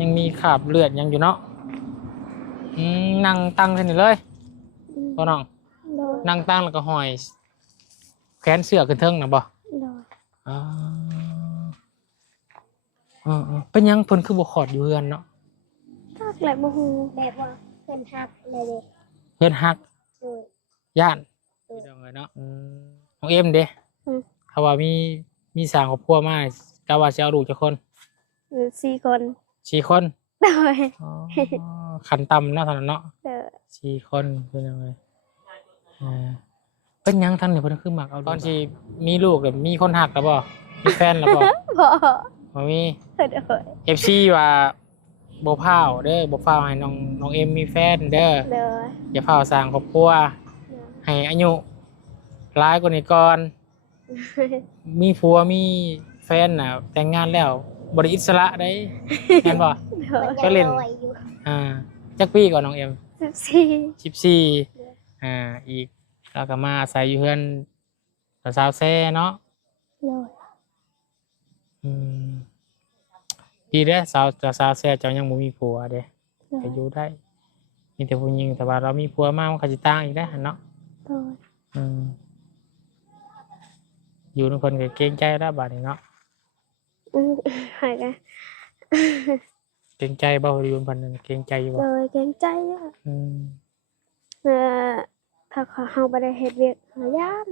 ยังมีคราบเลือดยังอยู่เนาะนั่งตั้งขึ้นนี่เลยพ่อน้องโดยนั่งตั้งแล้วก็ห้อยแขนเสื้อขึ้นเทิงนะบ่โดยอ่าเป็นยังเพิ่นคือบ่ขอดอยู่เฮือนเนาะทักแหละบ่ฮู้แบบว่าเพิ่นทักเลยเด้เพิ่นฮักโดยย่านพี่น้องเอ้ยเนาะน้องเอ็มเด้ถ้าว่ามีสร้างครอบครัวมากะว่าสิเอาลูกจักคน4 คน4คนโดยอ๋อขั้นต่ำเนาะเท่านั้นเนาะโดย4คนพี่น้องเอ้ยเป็นยังท่านนี่เพิ่นคือมักเอาตอนที่มีลูกแล้วมีคนฮักแล้วบ่มีแฟนแล้วบ่ บ่บ่มี โดย FC ว่าบ่พร้าวเด้อบ่พร้าวให้น้องเอ็มมีแฟนเด้อโดยอย่าพร้าวสร้างครอบครัวให้อายุหลายกว่านี้ก่อนมีผัวมีแฟนน่ะแต่งงานแล้วบ่ได้อิสระได้แม่นบ่ไปเล่นจักปีก่อนน้องเอ็ม14อีกแล้วก็มาอาศัยอยู่เฮือนสาวแซ่เนาะโดยดีเด้อสาวแซ่เจ้ายังบ่มีผัวเด้ก็อยู่ได้มีแต่ผู้หญิงแต่ว่าเรามีผัวมามันก็สิต่างอีกเด้อเนาะโดยอยู่นำเพิ่นก็เกรงใจแล้วบัดนี้เนาะหายกันเกรงใจบ่อยู่นำเพิ่นเกรงใจอยู่บ่โดยเกรงใจถ้าเขาบ่ได้เฮ็ดเวียกหาย่าน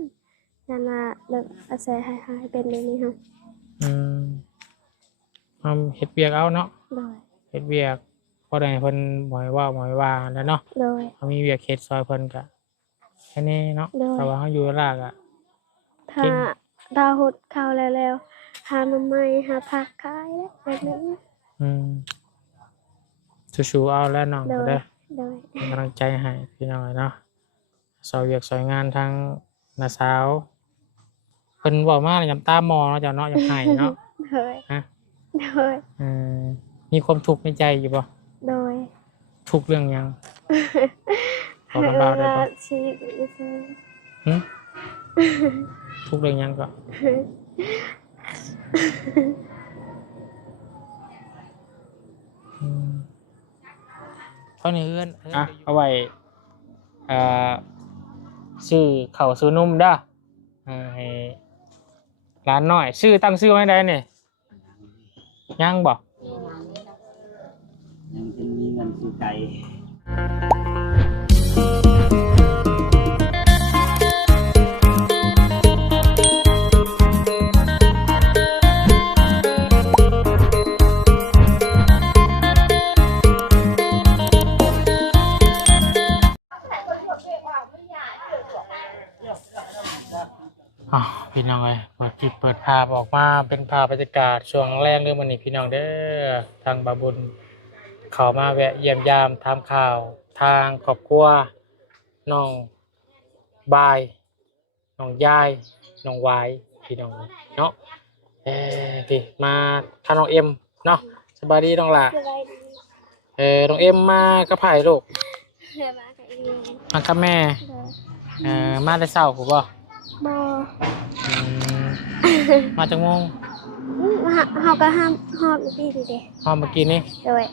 นั่นน่ะแบบอาศัยให้เป็นแบบนี้ครับเฮ็ดเวียกเอาเนาะโดยเฮ็ดเวียกพอได้เพิ่นบ่ให้ว่าแล้วเนาะโดยเฮามีเวียกเฮ็ดซอยเพิ่นก็แค่นี้เนาะแต่ว่าเฮาอยู่ลากอ่ะถ้าหดข้าวแล้วหาหน่อไม้หาผักขายแล้วแบบนี้สู้ๆเอาแล้วน้องก็เด้อโดยเป็นกำลังใจให้พี่น้องเนาะซอยเวียกซอยงานทางน้าสาวเพิ่นเว้ามาแล้วน้ำตามอเนาะเจ้าเนาะอยากให้เนาะโดยโดยมีความทุกข์ในใจอยู่บ่โดยทุกข์เรื่องหยังบอกกันเบาได้บ่ชีวิตทุกข์เรื่องหยังก็เท่านี้เอื้อนเอาไว้ซื้อข้าวซื้อนมเด้อให้ร้านน้อยชื่อตั้งชื่อไว้ได้นี่ยังบ่ยังจะมีเงินซื้อไก่พี่น้องเลยเปิดจิบเปิดภาพออกมาเป็นภาพบรรยากาศช่วงแรกเรื่องวันนี้พี่น้องเด้อทางบาบุญเข้ามาแวะเยี่ยมยามทำข่าวทางครอบครัวน้องบายน้องยายน้องวายพี่น้องเนาะพี่มาทางน้องเอ็มเนาะสบายดีน้องหล่ะน้องเอ็มมากับไผ่ลูกมากับแม่มาได้เช้าผมบ่มาจากโมงเฮาก็ห้ามฮอดเมื่อกี้ดิเด้ฮอดเมื่อกี้นี่โดย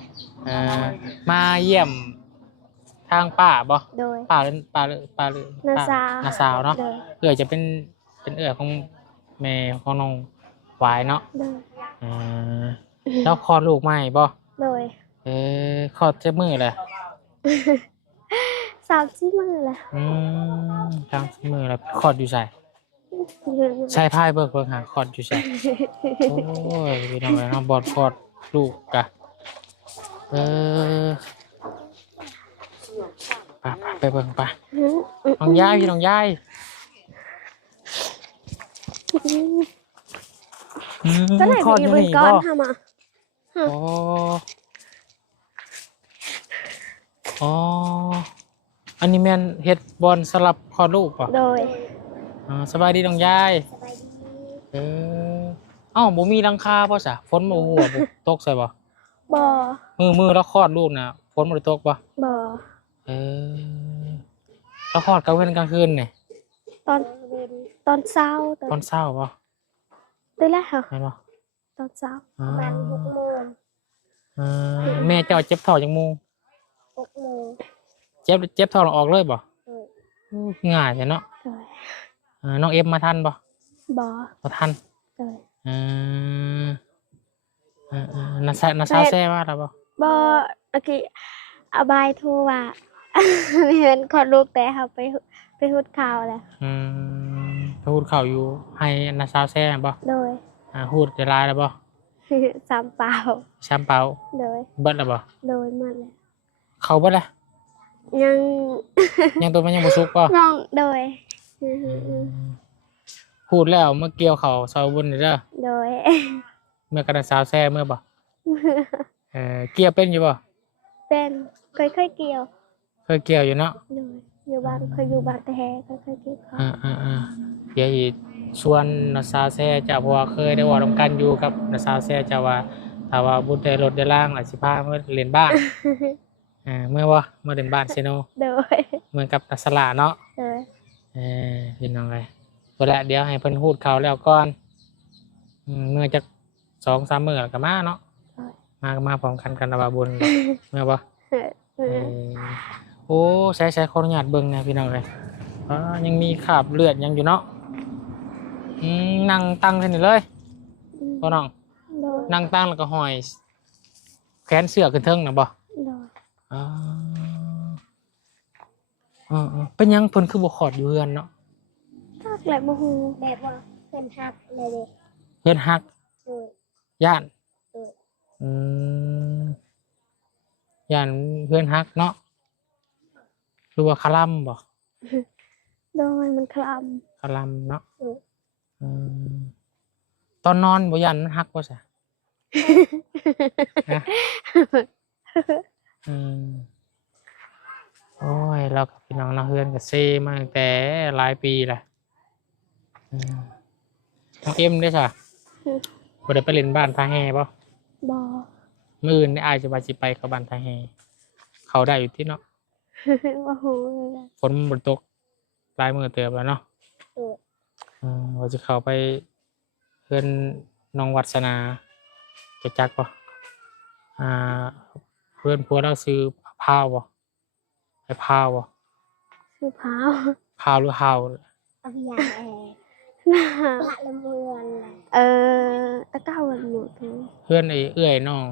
มาเยี่ยมทางป้าบ่โดยป้าหรือน้าสาวเนาะจะเป็นของแม่ของน้องหวายเนาะแล้วคลอดลูกใหม่บ่โดยคลอดจะมื้อแหละ30 มื้อแหละ30 มื้อแล้วคลอดอยู่ไสใช่พายเบิกหาคอดอยู่ใช่โอ้ยพี่น้องน้องบอลคอดลูกกะไปเบิ่งไปน้องยายพี่น้องยายคอดอยู่นี่บ่อ๋ออันนี้แม่นเฮ็ดบอลสลับคอดลูกป่ะโดยสบายดีน้องยายบ่มีหลังคาป่ะจ้ะฝนบ่หัวบ่ตกใส่บ่มือแล้วคลอดลูกน่ะฝนบ่ได้ตกป่ะแล้วคลอดกลางวันกลางคืนนี่ตอนเช้าป่ะตื่นแล้วเหรอเห็นบ่ตอนเช้าประมาณ 6 โมง แม่เจ้าเจ็บท้องจังมู 6 โมง เจ็บท้องออกเลยบ่ โดย ง่ายจังเนาะ โดย น้องเอฟมาทันบ่ บ่ บ่ทัน โดย เออนาซาแซ่ว่าแล้วบ่ บ่เมื่อกี้อบายโทรว่า ไม่เห็นคนลูกแต่เขาไปหุดข่าวแล้ว พูดเข้าอยู่ให้นาซาแซ่บ่ โดย พูดจะลายแล้วบ่ สามเปล่า แชมเปา โดย เบิดแล้วบ่ โดยหมดเลย เข้าเบิดแล้ว ยัง ยังตัวมันยังบ่สุกบ่ น้องโดย พูดแล้วเมื่อเกี่ยวเขาซอยบุญนี่เด้อ โดย เมื่อกระดาษสาวแซ่เมื่อบ่เกี่ยวเป็นอยู่บ่ เป็นเคยเกี่ยว เคยเกี่ยวอยู่เนาะ โดยอยู่บ้านเคยอยู่บ้านแต่เคยเกี่ยวเขา เดี๋ยวอีกชวนนาซาแซ่เจ้าเพราะว่าเคยได้เว่าร่วมกันอยู่กับนาซาแซ่เจ้าว่าถ้าว่าบุญได้รถได้ล่างอาจสิพาเมื่อเรียนบ้านเมื่อว่าเมื่อเรียนบ้านเซโน โดย เหมือนกับนักสลาเนาะ โดย พี่น้องเลยก็แล้วเดี๋ยวให้เพิ่นพูดเขาแล้วก่อนเมื่อจะ2-3 มื้อแล้วก็มาเนาะมาพร้อมกันกันระบาบุญเมื่อบ่ โอ้ใช้ขออนุญาตเบิ่งนะพี่น้องเลยยังมีคราบเลือดยังอยู่เนาะนั่งตั้งเท่านี้เลยพ่อน้อง โดย นั่งตั้งแล้วก็ห้อยแขนเสื้อขึ้นเทิงนะบ่ โดย เป็นหยังเพิ่นคือบ่ขอดอยู่เฮือนเนาะ ทักแหละบ่ฮู้แบบว่าเพิ่นทักเลยเด้ เฮือนฮัก โดย ย่าน โดย ย่านเฮือนฮักเนาะหรือว่าคาลัมบ่ โดยมันคล คาลัมเนาะ ำโดย ตอนนอนบ่ย่านมันฮักบ่ซะนะโอ้ยเรากับพี่น้องเนาะเฮือนก็เซมาตั้งแต่หลายปีแหละน้องเอ็มได้ซะบ่ได้ไปเล่นบ้านท่าแฮบ่ บ่ มื้ออื่นนี่อายจะว่าสิไปเข้าบ้านท่าแฮเขาได้อยู่ที่เนาะ บ่ฮู้เลย ฝนมันตกหลายมื้อเติบแล้วเนาะ โดย ว่าจะเข้าไปเพื่อนน้องวัสนาจะจักป่ะเพื่อนพัวเราซื้อพาวป่ะไอ้พาวป่ะ ชื่อพาว พาวหรือฮาว อภิญาละละเมือนตะเก้าวันหมดเลย เพื่อนไอ้เอื้อยน้อง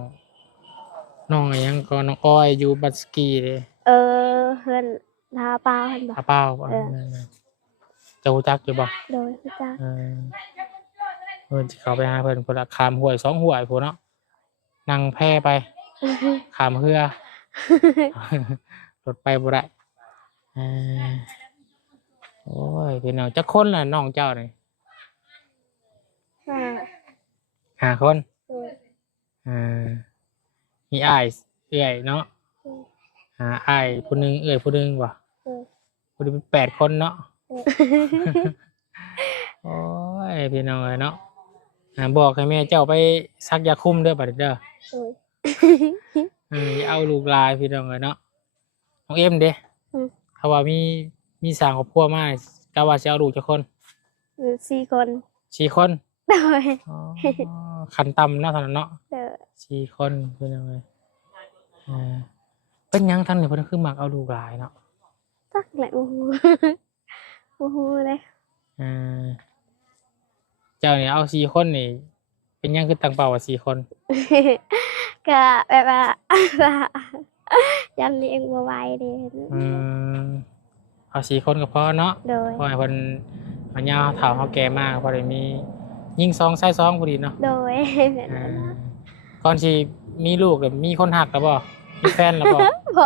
ไอ้ยังก็น้องอ้อยอยู่บัสกีเลย เฮือนทาเปล่าเห็นบ่ อาเป้าป่ะจะรู้จักอยู่ป่ะ โดยพี่จัก เพื่อนจะเข้าไปหาเพื่อนคนละขามห้วย2 ห้วยพูเนาะนั่งแพไปขามเรือ รถไปบ่ได้โอ้ยพี่น้องจักคนล่ะน้องเจ้านี่ 5 คน โดย มีอ้ายเอื้อยเนาะอ้ายผู้หนึงเอื้อยผู้หนึงว่ะ โดย ผู้นึงเป็น8 คนเนาะ โอ้ยพี่น้องเอ้ยเนาะบอกให้แม่เจ้าไปซักยาคุมเด้อบัดนี้เด้อ โดย อย่าเอาลูกหลายพี่น้องเอ้ยเนาะน้องเอ็มเด้เขาว่ามีสร้างครอบครัวมาเจ้าว่าสิเอาลูกจักคน 4 คน 4 คน โดย ขันต่ำเนาะเท่านั้นเนาะ โดย 4 คนพี่น้องเอ้ยเป็นหยังท่านนี่เพิ่นคือมักเอาลูกหลายเนาะ จักแหละบ่ฮู้ บ่ฮู้เลย เจ้านี่เอา4 คนนี่เป็นหยังคือตั้งเป้าว่า4 คน ก็แบบว่า ยันเลี้ยงบ่ไหวเด้ เอา4 คนก็พอเนาะ โดย เพราะให้เพิ่นอันยาวเฒ่าเฮาแก่มากพอได้มียิง2ใส่2พอดีเนาะ โดย ก่อนสิมีลูกมีคนหักแล้วบ่มีแฟนแล้วบ่ บ่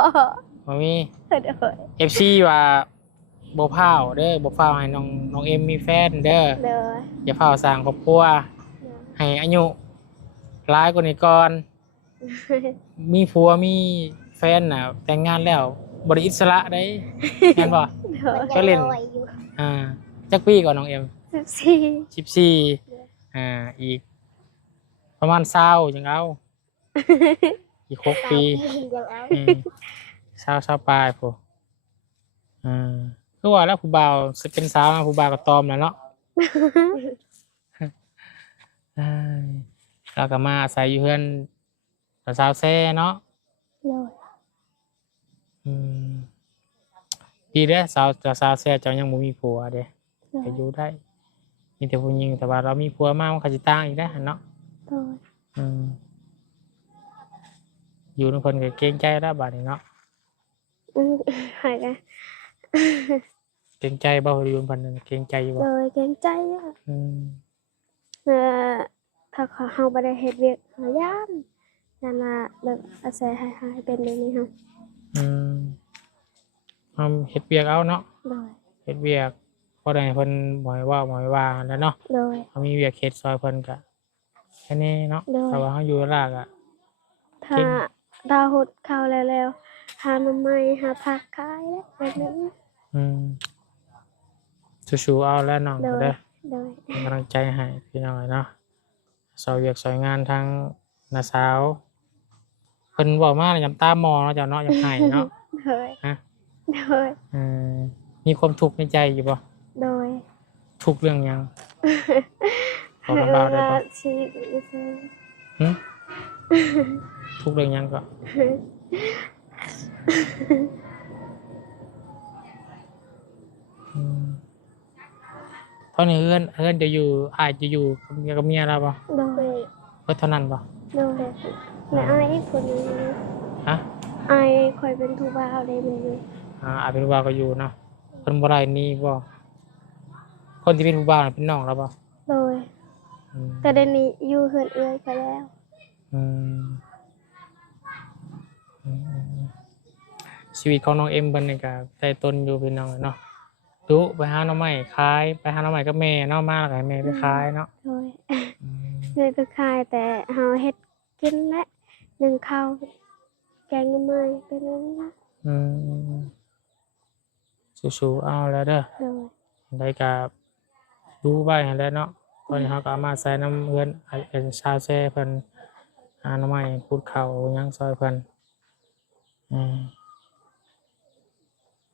บ่มี โดย FC ว่าบ่พร้าวเด้อบ่พร้าวให้น้องเอ็มมีแฟนเด้อ โดย อย่าพร้าวสร้างครอบครัวให้อายุหลายกว่านี้ก่อนมีผัวมีแฟนน่ะแต่งงานแล้วบ่ได้อิสระได้แม่นบ่ โดย ก็เล่นจักปีก่อนน้องเอ็ม 14 14อีกประมาณ20จังเอาอีก6 ปี ยังเอา 20ปลายพุ่นคือว่าแล้วผู้บ่าวสิเป็นสาวผู้บ่าวก็ตอมแล้วเนาะ แล้วก็มาอาศัยอยู่เฮือน สาวแซ่เนาะ โดย อืมดีเด้อสาวแซ่เจ้ายังบ่มีผัวเด้ โดย ก็อยู่ได้มีแต่ผู้หญิงแต่ว่าเรามีผัวมามันก็สิต่างอีกได้อหั่นเนาะ โดย อืมอยู่นำเพิ่นก็เกรงใจแล้วบัดนี้เนาะ หายกัน เกรงใจบ่อยู่นำเพิ่นนั่นเกรงใจอยู่ โด บ่ ยเกรงใจอะ อืม ถ้าเขาบ่ได้เฮ็ดเวียกหายามนั่นน่ะแบบอาศัยให้เป็นแบบนี้ค่ะ อืมเฮ็ดเวียกเอาเนาะ โดย เฮ็ดเวียกพอได้เพิ่นบ่ให้เว้าบ่ให้ว่าแล้วเนาะ โดย เฮามีเวียกเฮ็ดซอยเพิ่นก็แค่นี้เนาะ โดย แต่ว่าเฮาอยู่ลากอะ ถ้าดาวหดเข้าแล้วหาหน่อไม้หาผักขายแล้วแบบนี้ อืมสู้ๆเอาแล้วน้อง โด ก็ ย เด้อ โดย เป็นกำลังใจให้พี่น้องเนาะซอยเวียกซอยงานทั้งน้าสาวเพิ่นบอกมาแล้วยำตามองเนาะเจ้าเนาะอยากให้เนาะ โดย ฮะ โดย มีความทุกข์ในใจอยู่บ่ โดย ทุกข์เรื่องหยังขอคำบ่าวได้บ่ ชีวิตอีสาน หึทุกข์เรื่องหยังก็อืมเท่านี้เฮือนจะอยู่อาจจะอยู่กับเมียเราบ่ โดย เพิ่นเท่านั้นบ่ โดยและอายอีกคนนึง ฮะ อายคอยเป็นผู้บ่าวได้มันอยู่ อาจเป็นผู้บ่าวก็อยู่เนาะเพิ่นบ่ได้หนี่บ่คนที่เป็นผู้บ่าวน่ะเป็นน้องเราบ่ โดย อืม แต่เดี๋ยวนี้อยู่เฮือนเอื้อยไปแล้ว อืมอืมชีวิตของน้องเอ็มเพิ่นนี่ก็ใจต้นอยู่พี่น้องเนาะดุไปหาหน่อไม้ขายไปหาหน่อไม้กับแม่เนาะมาแล้วก็ให้แม่ไปขายเนาะ โดย อืม เนยไปขายแต่เฮาเฮ็ดกินและหนึ่งข้าวแกงหน่อไม้เป็นอันนี้นะ อืมสู้ๆเอาแล้วเด้อ โดย ได้ก็ดูไว้ให้แล้วเนาะตอนนี้เขาก็เอามาใส่น้ำเงินเป็นชาแซ่เพิ่นหาหน่อไม้พูดเข้าหยังซอยเพิ่นอืม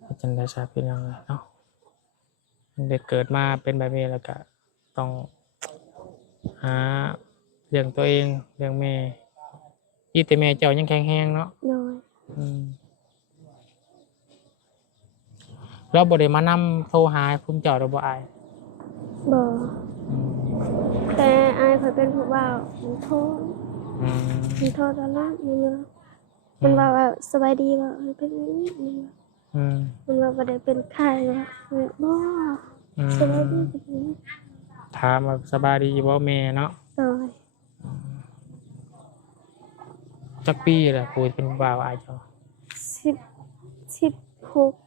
ก็จังได้ทราบเป็นยังไงเนาะเด็กเกิดมาเป็นแบบนี้แล้วก็ต้องหาเลี้ยงตัวเองเลี้ยงแม่อีแต่แม่เจ้ายังแข็งแรงเนาะ โดย อืมแล้วบ่ได้มานำโทรหาคุณเจ้าดอกบ่อาย บ่ อืม แต่อายคอยเป็นผู้บ่าวมันโทษ อืม มันโทษตลอดมันว่าแบบสบายดีบ่มันเป็นอย่างนี้ อืม มันว่าบ่ได้เป็นไข้ว่าบ่ อืม สบายดีแบบนี้ ถามว่าสบายดีบ่แม่เนาะ โดย จักปีแหละกูเป็นบ่าวอายเจ้า 16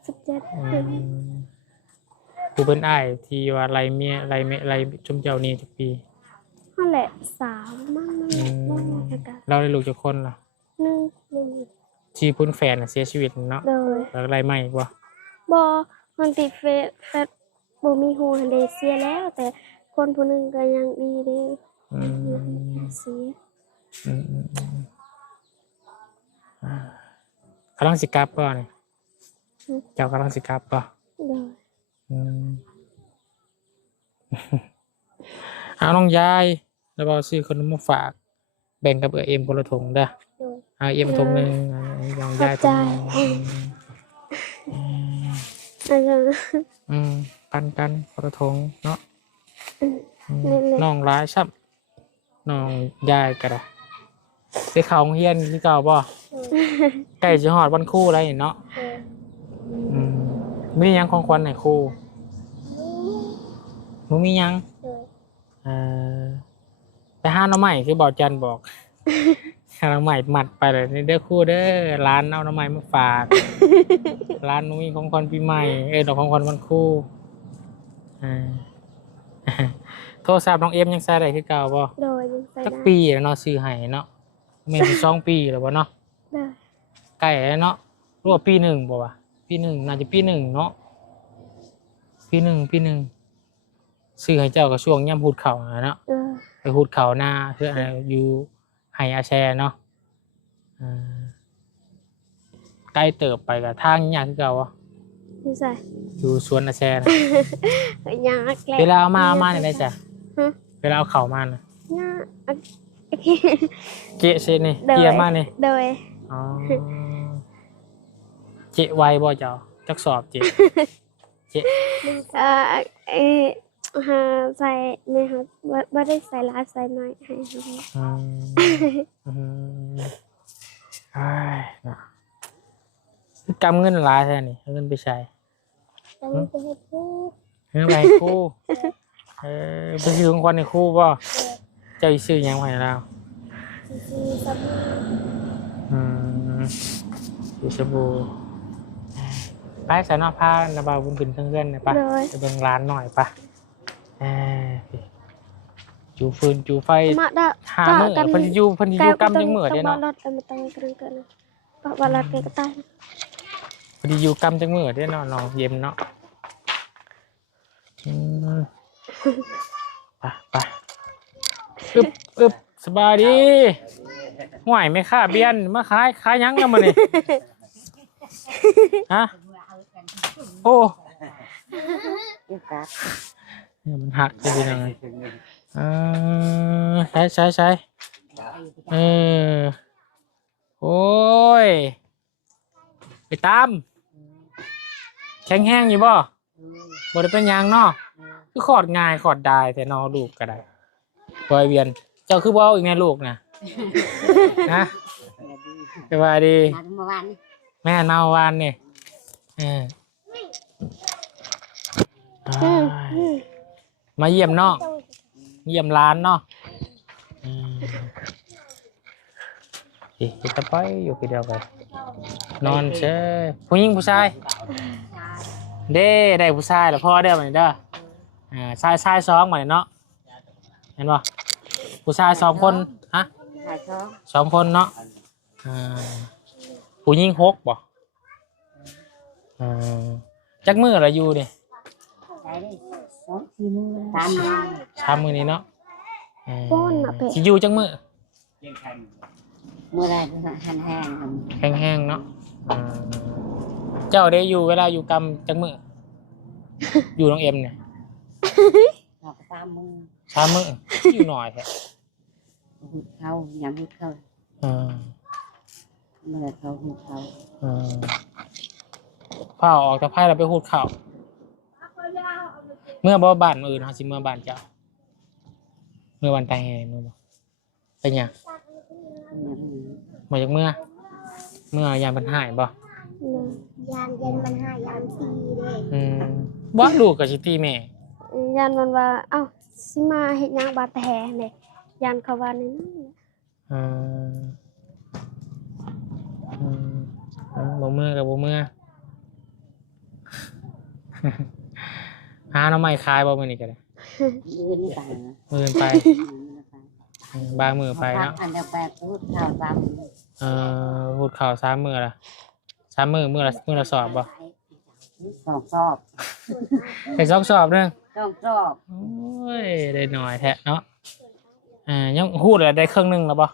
17 อื ปี มกูเป็นอ้ายที่ว่าไล่เมียไล่จุมเจ้านี่จักปี นั่นแหละสาวมั่งนั่น อื แหละ ม บ่แล้วก็ เราได้ลูกจักคนล่ะ หนึ่ง ที่เพิ่นแฟนน่ะเสียชีวิตเนาะ โดย แล้วไล่ใหม่บ่ บ่คนติดเฟซบ่มีฮู้หันเดเสียแล้ว แต่คนผู้หนึงก็ยังดีเด้ อืม เสีย อืมอ่ากำลังสิกลับบ่นี่เจ้ากำลังสิกลับบ่ โดย อืม เอาน้องยายแล้วก็ซื้อขนมมาฝาก แบ่งกับเอ็มคนละถุงเด้อ โดย เอาเอ็มถุงหนึงอันนี้น้องยายถุงหนึง ขอบใจ อันนั้น อืมปันกันคนละถุงเนาะอืม นี่แหละ น้องร้ายชับน้องยายก็ได้ไปเข้าโรงเรียนที่เก่าบ่ใกล้จะฮอดวันครูแล้วนี่เนาะอืมมีหยังของขวัญให้ครูหนูมีหยัง โดย เออไปหาหน่อไม้คือบอกจันบอก หาหน่อไม้หมัดไปเลยนี่เด้อครู่เด้อร้านเอาหน่อไม้มาฝาก ร้านนู้นมีของขวัญปีใหม่ดอกของขวัญวันครู่อ่า โทรศัพท์น้องเอ็มยังใช้ได้คือเก่าบ่ โดยยังใส่ สัก ได้ ปีแล้วเนาะซื้อให้เนาะไม่ถึง2 ปีแล้วบ่เนาะ ได้ ใกล้แล้วเนาะรู้ว่าปีหนึ่งบ่วะปีหนึ่งน่าจะปีหนึ่งเนาะปีหนึ่งซื้อให้เจ้าก็ช่วงย่ำพูดเข่าอะเนาะ ไปพูดเขาหน้าเพื่ออยู่ไฮอาแชร์เนาะอ่าใกล้เติบไปกับทางยากคือเก่าวะ ยังใส่ อยู่สวนอาแชร์นะ ยากแหละ เวลาเอามาเนี่ยได้จ้ะ ฮะ เวลาเอาเข่ามานะ ยาก เจ๊เซนี่เกียร์มานี่ โดย อ๋อเจ๊ไวบ่เจ้าจักสอบเจ๊เจ๊ เอ่อเอ่อหาใส่ไม่ค่ะบ่ได้ใส่หลายใส่น้อยให้ค่ะ อืมอืมไอ้ายนะกำเงินหลายแท้นี่เอาเงินไปใช้ แต่มันเป็นเฮ็ดพูด เงินไปให้ครู่ไปซื้อของขวัญให้ครู่บ่เจ้าสิซื้อหยังให้เรา ซื้อสบู่ อืมอยู่สบู่ไปสนอพาระบาบุญขึ้นเพื่อนๆนะปะ โดย จะเบิ่งร้านหน่อยปะจูฟืนจูไฟ มาดะ หามื้อเพิ่นสิอยู่กำจังมื้อเด้เนาะ รถเอามาตั้งกระเกินนะเพราะว่ารถเกก็ตาย เพิ่นสิอยู่กำจังมื้อเด้เนาะน้องเย็นเนาะอืมไปอึบสบายดีห่วยไม่ค่าเบียนมาขายหยังกันมื้อนี้ฮะโอ้เนี่ยมันหักจะเป็นยังไงใช้เออโอ้ยไปตามแข็งแห้งอยู่บ่ได้เป็นหยังเนาะคือขอดง่ายขอดได้แต่นอลูกก็ได้บอยเวียนเจ้าคือบ่เอาอีกไงลูกนะฮะสบายดีแม่เมาวานนี่มาเยี่ยมเนาะเยี่ยมร้านเนาะจะไปอยู่คนเดียวกันนอนเฉยผู้หญิงผู้ชายได้ผู้ชายแล้วพ่อได้ไหมเด้อชาย2มาเนาะเห็นป่ะผู้ชาย2คนฮะ2คนเนาะผู้หญิง6บ่จักมืออะไรอยู่นี่3 มื้อนี้เนาะสิอยู่จักมื้อ เมื่อไรแห้งแห้งๆเนาะเจ้าได้อยู่เวลาอยู่กำจังมือ อยู่น้องเอ็มเนี่ย ๆเราก็3 มื้อ 3 มื้ออยู่หน่อยแท้ หุดเขายำหุดเขาเมื่อไรเขาหุดเขา ผ้าออกจากไพ่เราไปหูดข่าวเมื่อบ่บ้านอื่นเขาสิเมื่อบ้านเจ้าเมื่อวันตายแห่เมื่อบ่เป็นหยังมาจากเมื่อยามปัญหาบ่ ยานเย็นมันหายานทีเด้ บ่ลูกกับสิตีแม่ ยานมันว่าเอ้าสิมาเฮ็ดหยังบาดแผลเด้ยานเขาว่านี่บ่เมื่อกับบ่เมื่อหาหน่อไม้ขายบ่มื้อนี้ก็ได้ ยืนนี่ไปนะ มื้อไปบางมื้อไปเนาะ อันเดียวไปพูดข่าวซ้ พูดข่าว3 มื้อละ3 มื้อมื้อละสอบบ่ ำ2 สอบ ได้2 สอบนึง 2 สอบ โอ้ยได้หน่อยแท้เนาะยังฮู้แล้วได้ครึ่งนึงแล้วบ่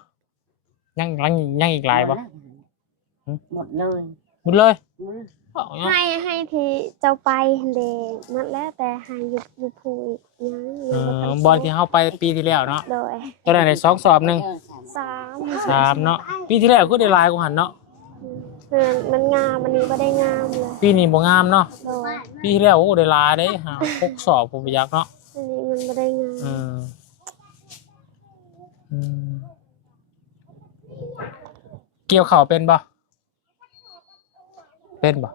ยังอีกหลายบ่ หมดเลย หมดเลย ให้ที่เจ้าไปเด้มันแล้วแต่ให้อยู่ผู้อีกยัง บอลที่เฮาไปปีที่แล้วเนาะ โดย ตอนนั้นได้2 สอบนึง 3 เนาะปีที่แล้วก็ได้หลายกว่าหันเนาะ มันงามมันนี้บ่ได้งามเลย ปีนี้บ่งามเนาะ โดย ปีที่แล้วโอ้ได้หลายเด้หา6 สอบผมบ่อยากเนาะ อันนี้มันบ่ได้งาม เกี่ยวข้าวเป็นบ่เป็นบ่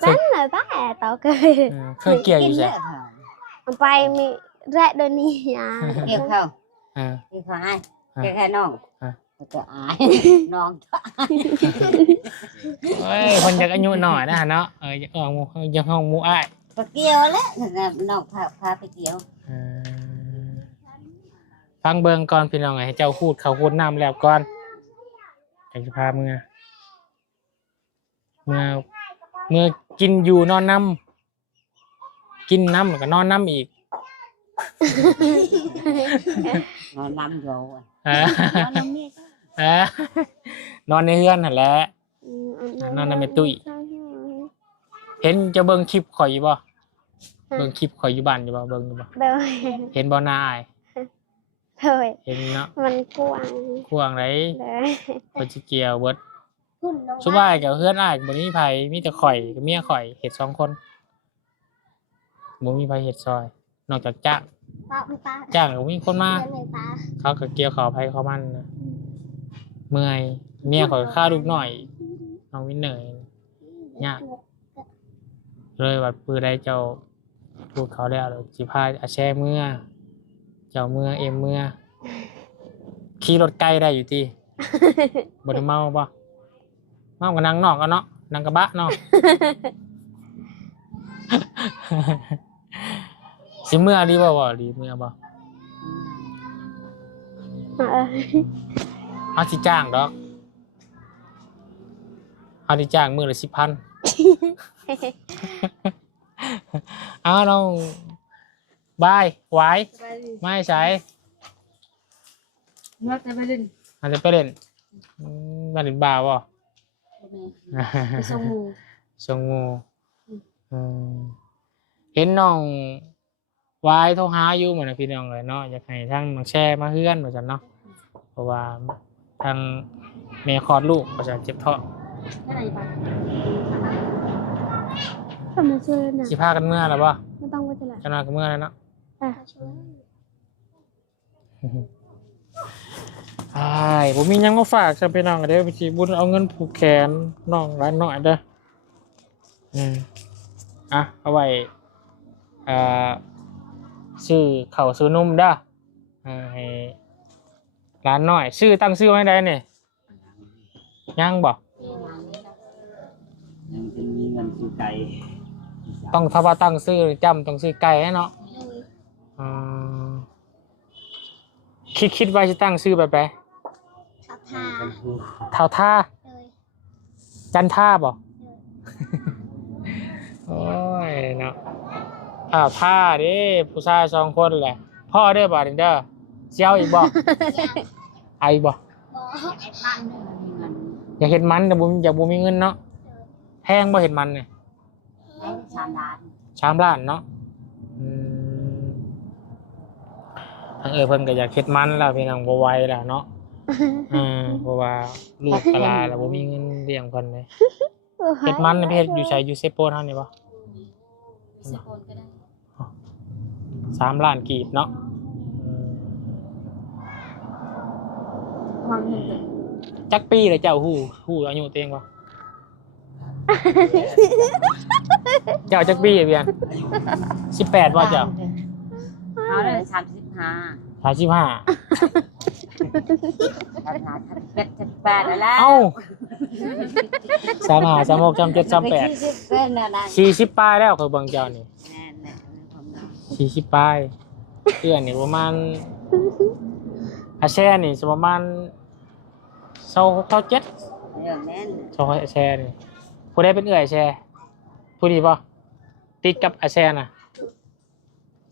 เป็นเลยป้าต่อเคย เคยเกี่ยวอยู่ใช่ ไปมีแรกเดินนี่อ่ะ เกี่ยวเข้า อ่า เกี่ยวเข้าให้เกี่ยวแค่น้องก็อายน้องก็อาย เอ้ยคนอยากอายุน้อยนะเนาะอยากออกหมู่อยากห้องหมู่อ้าย ก็เกี่ยวแล้วน้องพาไปเกี่ยว ฟังเบิ่งก่อนพี่น้องให้เจ้าพูดเขาพูดน้ำแล้วก่อนจังสิพาเมื่อกินอยู่นอนน้ำกินน้ำแล้วก็นอนน้ำอีก นอนน้ำอยู่ นอนน้ำเมียนอนในเฮือนนั่นแหละนอนในเมตุ้ยเห็นจะเบิ่งคลิปข่อยอยู่บ่เบิ่งคลิปข่อยอยู่บ้านอยู่บ่เบิ่งอยู่บ่ เด้อ เห็นบ่หน้าอ้าย เลย เห็นเนาะ มันกว้าง กว้างไหน เลย ก็สิเกี่ยวเบิดสุบายกับเพื่อนอ้ายบ่มีไผมีแต่ข่อยกับเมียข่อยเฮ็ด2คนบ่มีไผเฮ็ดซอย นอกจากจ้าง ป้าไม่ป้า จ้างก็มีคนมา เพื่อนเลยป้า เขาก็เกี่ยวข้าวไผเขามันนะเมื่อยเมียข่อยฆ่าลูกน้อยน้องวินเนอร์ยากเลยว่าปือใดเจ้าพูดเขาแล้วสิพาอาแช่เมื่อเจ้าเมื่อเอ็มเมื่อขี่รถไกลได้อยู่ติ บ่ได้เมาบ่เมาก็นั่งนอกกันเนาะนั่งกระบะเนาะ สิเมื่อดีบ่ดีเมื่อบ่ เอาสิจ้างดอกเอาสิจ้างมื้อละ10,000 เอาน้องบายไหวไม่ใช่ นักจะไปเล่น อาจจะไปเล่นมาเล่นบ่าวบ่ ไปส่งหมู ส่งงูเห็นน้องวายโทรหาอยู่เหมือนพี่น้องเลยเนาะอยากให้ทั้งน้องแช่มาเฮือนเหมือนกันเนาะเพราะว่าทางแม่คลอดลูกก็จะเจ็บท้อง อะไรบ้าง ทำไมช่วยนะ สิพากันเมื่อแล้วบ่ ไม่ต้องไปตลาด จะนอนกันเมื่อแล้วเนาะ อ่ะ ใช่ผมมีหยังมาฝากจะไปน้องกันเด้อพี่บุญเอาเงินผูกแขนน้องร้านหน่อยเด้อเอาไว้ซื้อข้าวซื้อนมเด้อให้ร้านหน่อยชื่อตั้งชื่อไว้ได้เนี่ยยังบ่ ยังจะมีเงินซื้อไก่ ต้องถ้าว่าตั้งชื่อจำต้องชื่อไก่ให้เนาะคิดว่าจะตั้งชื่อแบบไหน ทา เท่าท่า เลย จันท่าบ่โอ้ยเนาะท่าเด้ผู้ชาย2 คนแหละพ่อเด้อบ่เด้อเจ้าอีกบ่ไอ้บ่ ไอ้พันนึงมีเงิน อยากเห็นมันแต่อยากบ่มีเงินเนาะแพงบ่เห็นมันเนี่ย ได้3 ล้าน 3 ล้านเนาะทางเพิ่นก็อยากเฮ็ดมันแล้วพี่น้องบ่ไหวแล้วเนาะเพราะว่าลูกกะลาแล้วบ่มีเงินเลี้ยงเพิ่นเลยเฮ็ดมันในเพจอยู่ไสอยู่เซโปนเฮานี่บ่ สกุลก็ได้ 3 ล้านกีบเนาะ วางเงิน จักปีเลยเจ้าฮู้อายุตัวเองบ่ เจ้าจักปีเบียน18บ่เจ้า เอาเลย35 35 38แล้ว เอ้า35 36 37 ไปที่ 38 10เป็นน่ะนะ 40ปลายแล้วคือเบิ่งเจ้านี่ แน่นผมเนาะ 40ปลายเดือนนี่ประมาณอาแช่นี่สิประมาณ26 27 เรื่องแน่น 2อาแช่นี่ผู้ใดเป็นเอื้อยแช่ผู้นี้บ่ติดกับอาแช่น่ะ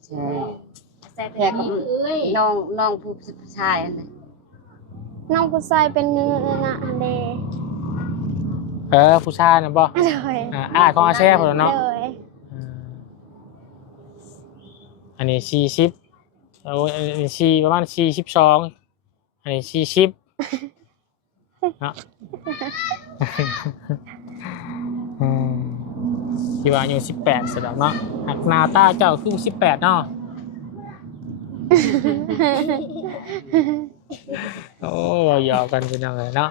ใช่แค่กับน้องผู้ชายนั่นแหละ น้องผู้ชายเป็นเงือกอันเด ผู้ชายน่ะบ่ เลย อ้ายของอาแช่พุ่นเนาะ เลย อันนี้40อันนี้ประมาณ42อันนี้40เนาะที่ว่าอายุ18ซะแล้วเนาะหักหน้าตาเจ้าคือ18เนาะโอ้หยอกกันพี่น้องเอ้ยเนาะ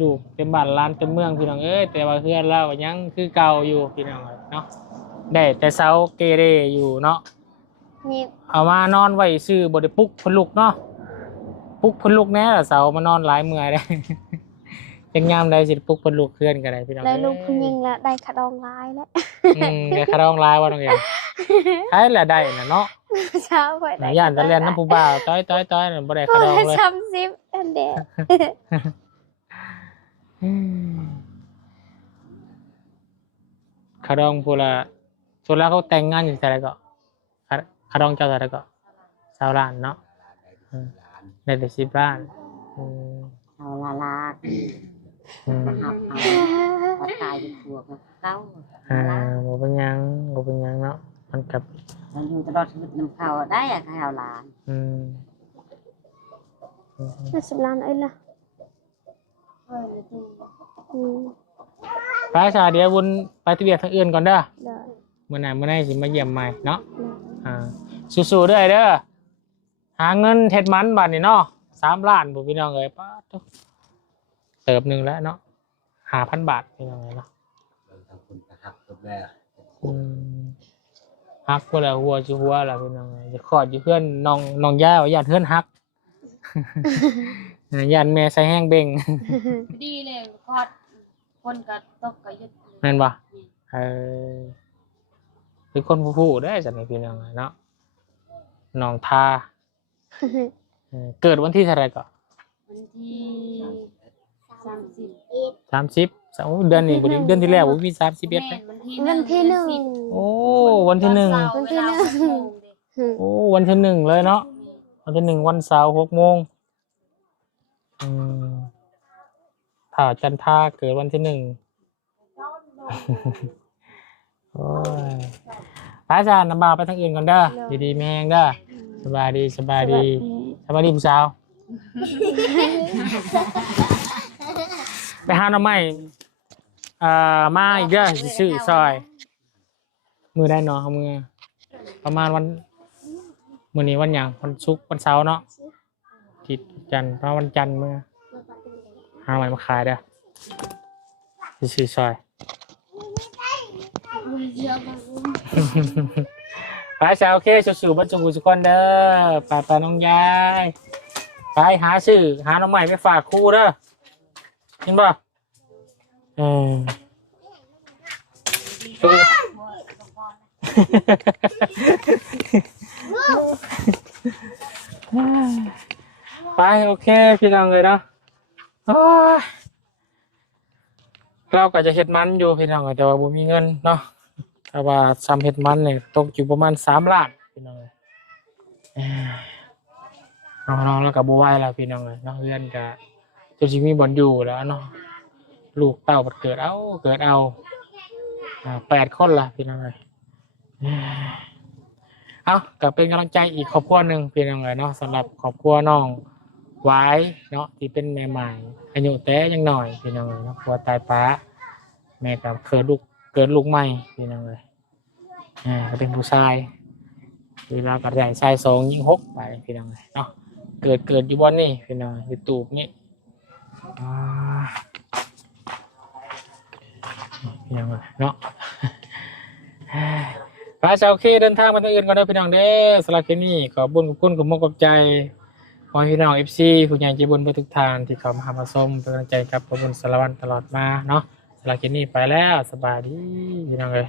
ลูกเต็มบ้านล้านเต็มเมืองพี่น้องเอ้ยแต่ว่าเพื่อนเราก็ยังคือเก่าอยู่พี่น้องเอ้ยเนาะได้แต่เซาเกเรอยู่เนาะ นี่ เอามานอนไว้ซื้อบ่ได้ปลุกเพิ่นลุกเนาะปลุกเพิ่นลุกแน่ล่ะเสามานอนหลายเมื่อยเด้ จังยามใดสิปลุกเพิ่นลุกเพื่อนก็ได้พี่น้อง แล้วลูกผู้หญิงละได้ขะดองลายแล้ว ได้คาร้องลายว่าน้องเองใช่แหละได้น่ะเนาะ เช้าไป หน่อยย่านตะเลียนน้ำผู้บ่าวต้อยนั่นบ่ได้คาร้องเลย 30อันเด คาร้องพูละส่วนแล้วเขาแต่งงานอยู่แต่ละก็คาร้องเจ้าแต่ละก็20 ล้านเนาะได้แต่10 ล้านเอาลามาหับเอาตายเป็นผัวกับเก้า บ่เป็นหยังเนาะมันกับ มันอยู่ต รอดชีวิตนำเขาได้อะข่าวหลาน อืม 50 ล้านเอ้ยล่ะอืม ไปชาเดี๋ยววนไปที่เวียกทางอื่นก่อนเด้อ ได้ เมื่อไหร่สิมาเยี่ยมใหม่เนาะ ได้ สู้ๆเด้อเด้อหาเงินเฮ็ดมันบัดนี้เนาะ3 ล้านบ่พี่น้องเอ้ยป๊าดตุ๊เติบหนึงแล้วเนาะ5,000 บาทพี่น้องเอ้ยเนาะ ทำคุณนะครับจบแล้ว อืมฮักบ่แล้วหัวสิหัวล่ะพี่น้องเอ้ยจะคลอดอยู่เพื่อนน้องย่าว่าญาติเพื่อนฮัก ญาติแม่ใส่แห้งเบ่ง ดีเลยคอดคนก็ตกก็ยึด แม่นบ่เออคือคนผู้ๆได้จังได๋พี่น้องเอ้ยเนาะน้องทาเกิดวันที่เท่าไหร่ก็ วันที่30 30โอ้เดือนนี้บ่ได้เดือนที่แล้วบ่มี31 แม่ นะ นวันที่ วันที่ โอ้วันที่หนึ่ง วันที่หนึ่ง โอ้วันที่หนึ่งเลยเนาะวันที่หนึ่งวันเสาร์6 โมงถ้าจันทาเกิดวันที่1 โอ้ยพระอาจารย์นำบาไปทางอื่นก่อนเด้อดีๆแม่งเด้อสบายดีสบายดีสบายดีผู้สาวไปหาหน่อไม้มาอีกเด้อสิซื้อซอยมือได้เนาะเอามือประมาณวันมื้อนี้วันหยังวันศุกร์วันเสาร์เนาะอาทิตย์จันทร์เพราะวันจันทร์มื้อหาหน่อไม้มาขายเด้อสิซื้อซอย ไปสาวโอเคสู้ๆบรรจุสุกคนเด้อไปน้องยายไปหาซื้อหาน้องใหม่ไปฝากครูเด้อเห็นป่ะสู้ไปโอเคพี่น้องเลยเนาะโอ้ยเราก็จะเฮ็ดมันอยู่พี่น้องแต่ว่าบ่มีเงินเนาะแต่ว่าซ้ำเฮ็ดมันเนี่ยตกอยู่ประมาณ3 ล้านพี่น้องเลยน้องๆแล้วก็บ่ไหวแล้วพี่น้องเลยเนาะเรือนก็จนสิมีบ่อนอยู่แล้วเนาะลูกเต้าบัดเกิดเอา8 คนล่ะพี่น้องเลยเอาก็เป็นกำลังใจอีกครอบครัวหนึ่งพี่น้องเลยเนาะสำหรับครอบครัวน้องไว้เนาะที่เป็นแม่ใหม่อายุแต่ยังหน่อยพี่น้องเลยเนาะผัวตายป้าแม่ก็เกิดลูกใหม่พี่น้องเลยก็เป็นผู้ชายเวลาก็ได้ชาย2 หญิง 6ไปพี่น้องเลยเนาะเกิดอยู่บนนี่พี่น้องอยู่ตูบนี่พี่น้องเลยเนาะพระเจ้าโอเคเดินทางมาทางอื่นก่อนเด้อพี่น้องเด้อสำหรับคลิปนี้ขอบุญขอบคุณขอบใจขอให้พี่น้อง FC ผู้ใหญ่ใจบุญทุกท่านที่เข้ามาชมเป็นกำลังใจกับขอบคุณสารวัตรตลอดมาเนาะสำหรับคลิปนี้ไปแล้วสบายดีพี่น้องเลย